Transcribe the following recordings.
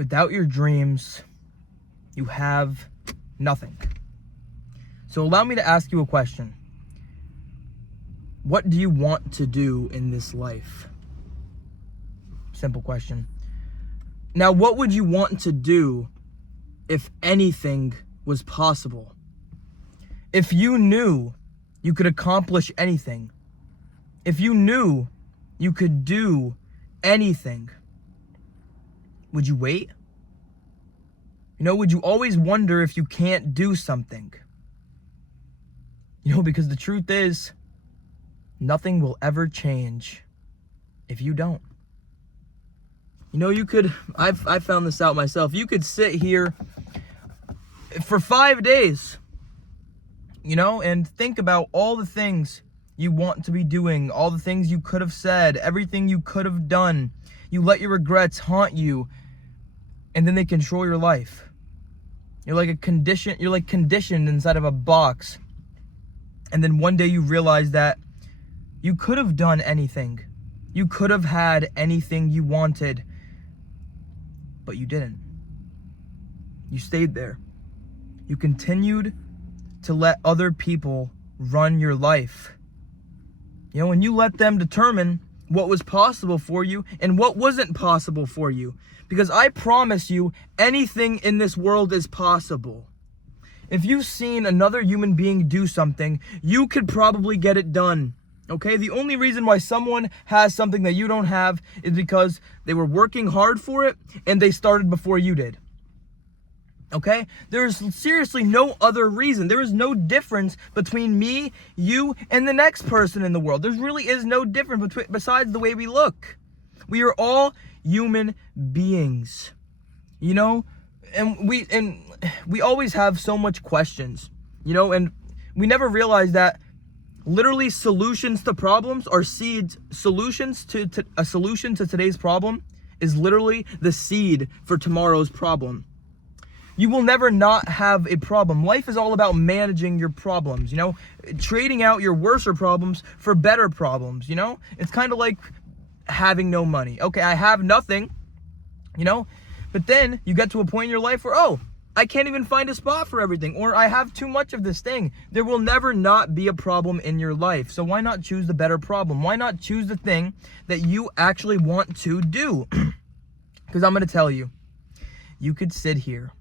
Without your dreams, you have nothing. So allow me to ask you a question. What do you want to do in this life? Simple question. Now, what would you want to do if anything was possible? If you knew you could accomplish anything, if you knew you could do anything, would you wait? Would you always wonder if you can't do something? Because the truth is, nothing will ever change if you don't. I've found this out myself. You could sit here for 5 days, and think about all the things you want to be doing, all the things you could have said, everything you could have done. You let your regrets haunt you, and then they control your life. You're like conditioned inside of a box. And then one day you realize that you could have done anything. You could have had anything you wanted, but you didn't. You stayed there. You continued to let other people run your life. And you let them determine what was possible for you and what wasn't possible for you. Because I promise you, anything in this world is possible. If you've seen another human being do something, you could probably get it done. Okay? The only reason why someone has something that you don't have is because they were working hard for it and they started before you did. Okay? There's seriously no other reason. There is no difference between me, you, and the next person in the world. There really is no difference besides the way we look. We are all human beings. And we always have so much questions, and we never realize that literally solutions to problems are seeds. A solution to today's problem is literally the seed for tomorrow's problem. You will never not have a problem. Life is all about managing your problems, trading out your worser problems for better problems, It's kind of like having no money. Okay, I have nothing, but then you get to a point in your life where, I can't even find a spot for everything, or I have too much of this thing. There will never not be a problem in your life. So why not choose the better problem? Why not choose the thing that you actually want to do? Because I'm going to tell you, you could sit here,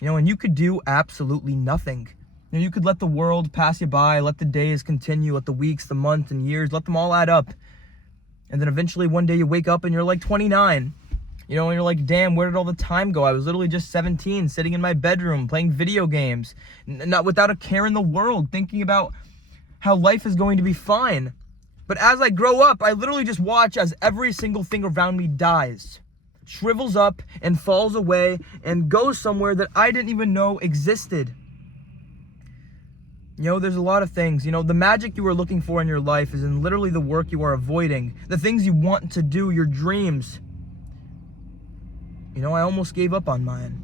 and you could do absolutely nothing. You could let the world pass you by, let the days continue, let the weeks, the months, and years, let them all add up. And then eventually one day you wake up and you're like 29. And you're like, damn, where did all the time go? I was literally just 17, sitting in my bedroom, playing video games, not without a care in the world, thinking about how life is going to be fine. But as I grow up, I literally just watch as every single thing around me dies, shrivels up and falls away and goes somewhere that I didn't even know existed. There's a lot of things. The magic you are looking for in your life is in literally the work you are avoiding, the things you want to do, your dreams. I almost gave up on mine.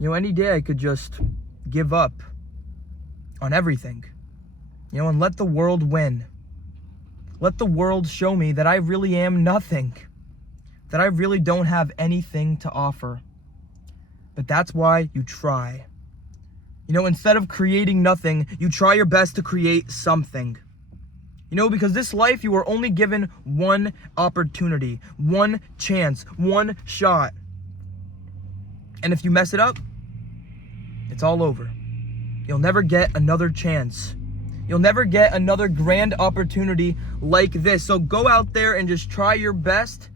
Any day I could just give up on everything, and let the world win. Let the world show me that I really am nothing, that I really don't have anything to offer. But that's why you try. Instead of creating nothing, you try your best to create something. Because this life, you are only given one opportunity, one chance, one shot. And if you mess it up, it's all over. You'll never get another chance. You'll never get another grand opportunity like this. So go out there and just try your best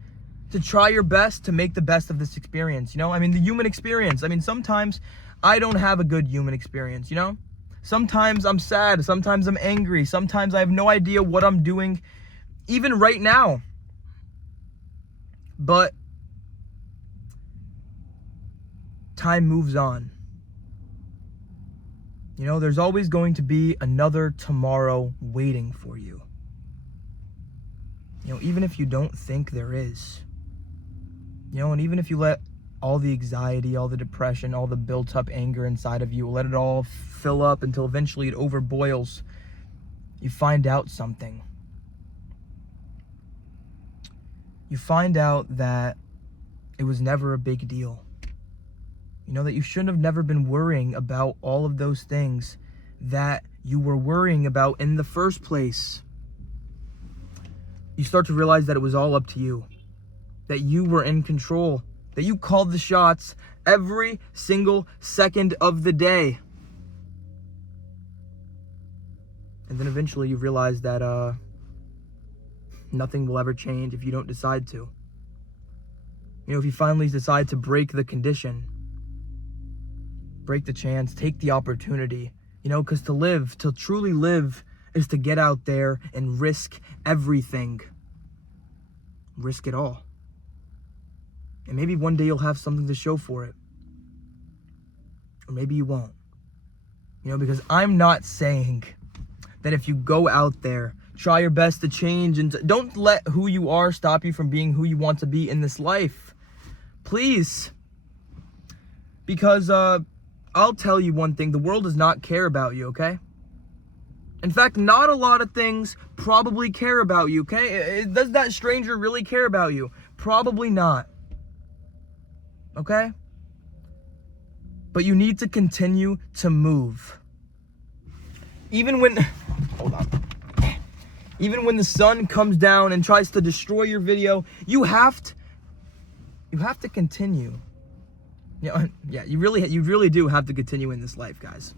to make the best of this experience. The human experience. Sometimes I don't have a good human experience, Sometimes I'm sad, sometimes I'm angry, sometimes I have no idea what I'm doing, even right now. But time moves on. There's always going to be another tomorrow waiting for you. Even if you don't think there is. And even if you let all the anxiety, all the depression, all the built up anger inside of you, let it all fill up until eventually it overboils, you find out something. You find out that it was never a big deal. You know, that you shouldn't have never been worrying about all of those things that you were worrying about in the first place. You start to realize that it was all up to you, that you were in control, that you called the shots every single second of the day. And then eventually you realize that nothing will ever change if you don't decide to. You know, if you finally decide to break the condition, break the chance, take the opportunity, you know, because to truly live is to get out there and risk everything. Risk it all. And maybe one day you'll have something to show for it. Or maybe you won't. You know, because I'm not saying that if you go out there, try your best to change, and don't let who you are stop you from being who you want to be in this life. Please. Because I'll tell you one thing, the world does not care about you, okay? In fact, not a lot of things probably care about you, okay? Does that stranger really care about you? Probably not. Okay? But you need to continue to move. Even when the sun comes down and tries to destroy your video, you have to continue. You really do have to continue in this life, guys.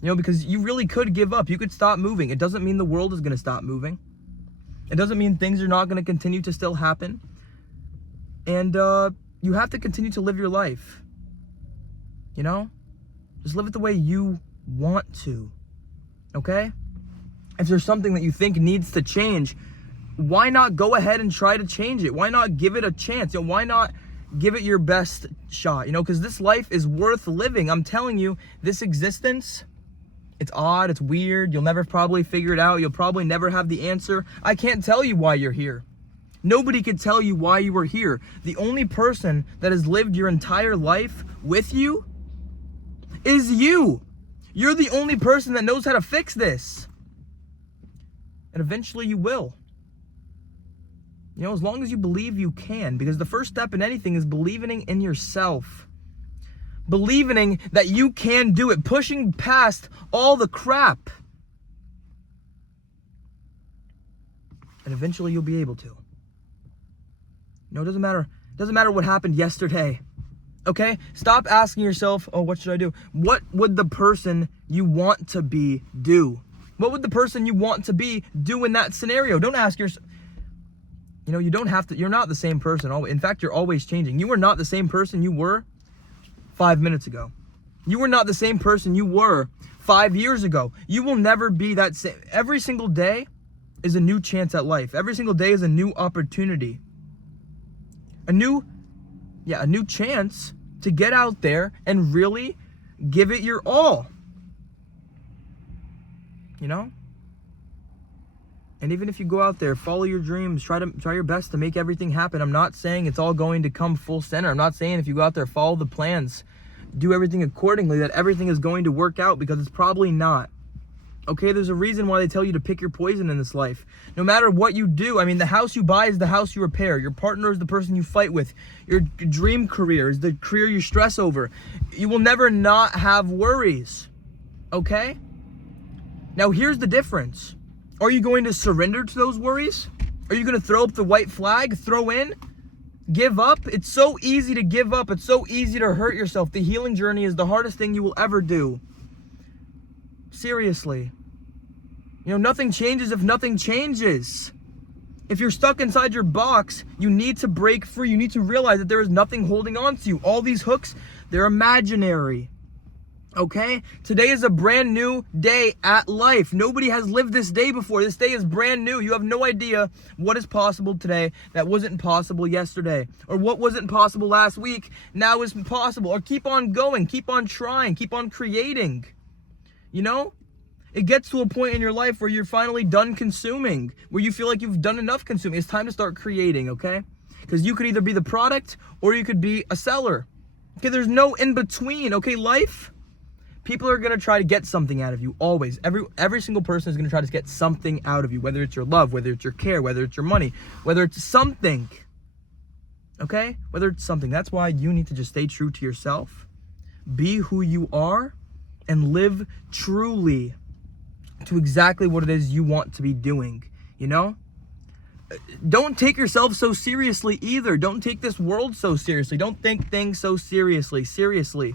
You know, because you really could give up. You could stop moving. It doesn't mean the world is going to stop moving. It doesn't mean things are not going to continue to still happen. And you have to continue to live your life. You know? Just live it the way you want to. Okay? If there's something that you think needs to change, why not go ahead and try to change it? Why not give it a chance? You know, why not give it your best shot? You know, because this life is worth living. I'm telling you, this existence, it's odd, it's weird. You'll never probably figure it out. You'll probably never have the answer. I can't tell you why you're here. Nobody could tell you why you were here. The only person that has lived your entire life with you is you. You're the only person that knows how to fix this. And eventually you will. You know, as long as you believe you can. Because the first step in anything is believing in yourself. Believing that you can do it. Pushing past all the crap. And eventually you'll be able to. You know, it doesn't matter what happened yesterday. Okay? Stop asking yourself, oh, what should I do? What would the person you want to be do? What would the person you want to be do in that scenario? Don't ask yourself. You know, you don't have to, you're not the same person. In fact, you're always changing. You are not the same person you were 5 minutes ago. You were not the same person you were 5 years ago. You will never be that same. Every single day is a new chance at life. Every single day is a new opportunity. A new chance to get out there and really give it your all. You know? And even if you go out there, follow your dreams, try your best to make everything happen. I'm not saying it's all going to come full center. I'm not saying if you go out there, follow the plans, do everything accordingly, that everything is going to work out, because it's probably not. Okay, there's a reason why they tell you to pick your poison in this life. No matter what you do, I mean, the house you buy is the house you repair. Your partner is the person you fight with. Your dream career is the career you stress over. You will never not have worries. Okay? Now, here's the difference. Are you going to surrender to those worries? Are you going to throw up the white flag, throw in, give up? It's so easy to give up. It's so easy to hurt yourself. The healing journey is the hardest thing you will ever do. Seriously. You know, nothing changes if nothing changes. If you're stuck inside your box, you need to break free. You need to realize that there is nothing holding on to you. All these hooks, they're imaginary. Okay? Today is a brand new day at life. Nobody has lived this day before. This day is brand new. You have no idea what is possible today that wasn't possible yesterday. Or what wasn't possible last week now is possible. Or keep on going. Keep on trying. Keep on creating. You know? It gets to a point in your life where you're finally done consuming. Where you feel like you've done enough consuming. It's time to start creating, okay? Because you could either be the product or you could be a seller. Okay, there's no in between, okay? Life, people are going to try to get something out of you, always. Every single person is going to try to get something out of you, whether it's your love, whether it's your care, whether it's your money, whether it's something. Okay? Whether it's something. That's why you need to just stay true to yourself. Be who you are and live truly to exactly what it is you want to be doing, you know? Don't take yourself so seriously either. Don't take this world so seriously. Don't think things so seriously.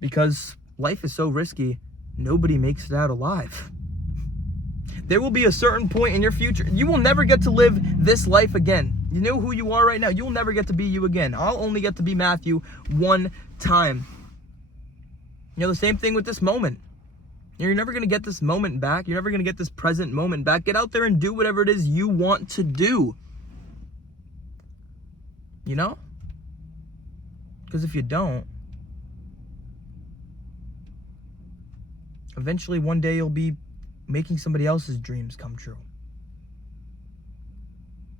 Because life is so risky, nobody makes it out alive. There will be a certain point in your future. You will never get to live this life again. You know who you are right now. You'll never get to be you again. I'll only get to be Matthew one time. You know, the same thing with this moment. You're never going to get this moment back. You're never going to get this present moment back. Get out there and do whatever it is you want to do. You know? Because if you don't, eventually one day you'll be making somebody else's dreams come true.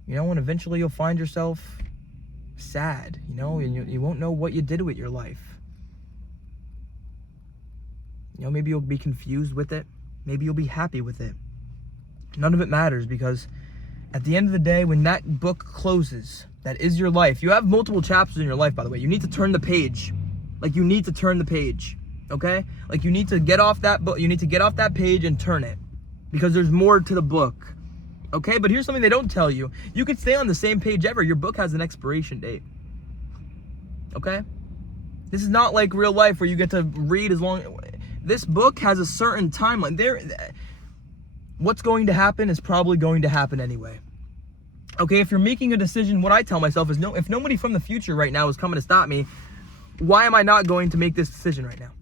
You know, and eventually you'll find yourself sad, you know, and you won't know what you did with your life. You know, maybe you'll be confused with it. Maybe you'll be happy with it. None of it matters, because at the end of the day, when that book closes, that is your life. You have multiple chapters in your life, by the way. You need to turn the page. Like, you need to turn the page. Okay? Like, you need to get off that book. You need to get off that page and turn it, because there's more to the book. Okay? But here's something they don't tell you. You could stay on the same page ever. Your book has an expiration date. Okay? This is not like real life where you get to read as long. This book has a certain timeline. What's going to happen is probably going to happen anyway. Okay? If you're making a decision, what I tell myself is, if nobody from the future right now is coming to stop me, why am I not going to make this decision right now?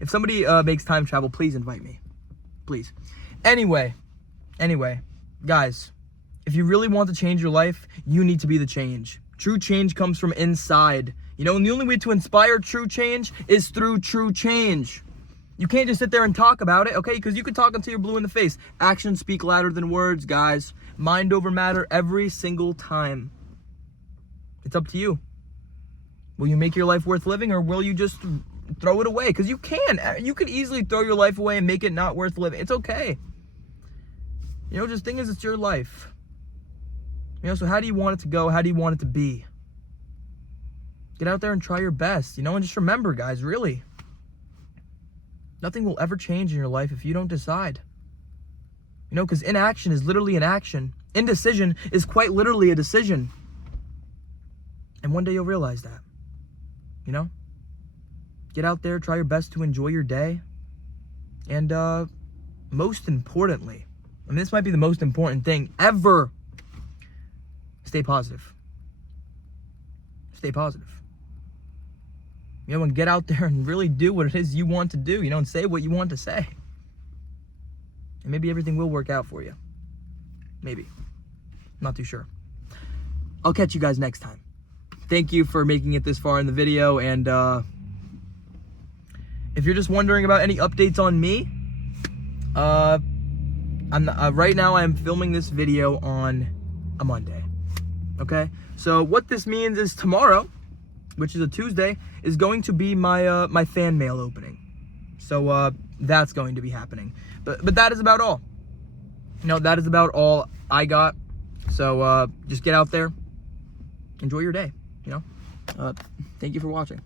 If somebody makes time travel, please invite me. Please. Anyway, guys, if you really want to change your life, you need to be the change. True change comes from inside. You know, and the only way to inspire true change is through true change. You can't just sit there and talk about it, okay? Because you can talk until you're blue in the face. Actions speak louder than words, guys. Mind over matter every single time. It's up to you. Will you make your life worth living, or will you just throw it away? Because you can. You could easily throw your life away and make it not worth living. It's okay. You know, just thing is, it's your life. You know, so how do you want it to go? How do you want it to be? Get out there and try your best, you know, and just remember, guys, really, nothing will ever change in your life if you don't decide. You know, because inaction is literally an action. Indecision is quite literally a decision. And one day you'll realize that. You know? Get out there, try your best to enjoy your day. And most importantly, and this might be the most important thing ever, stay positive. Stay positive. You know, and get out there and really do what it is you want to do, you know, and say what you want to say. And maybe everything will work out for you. Maybe. Not too sure. I'll catch you guys next time. Thank you for making it this far in the video, and if you're just wondering about any updates on me, right now I'm filming this video on a Monday. Okay? So what this means is tomorrow, which is a Tuesday, is going to be my my fan mail opening. So that's going to be happening. But that is about all. You know, that is about all I got. So just get out there, enjoy your day, you know. Thank you for watching.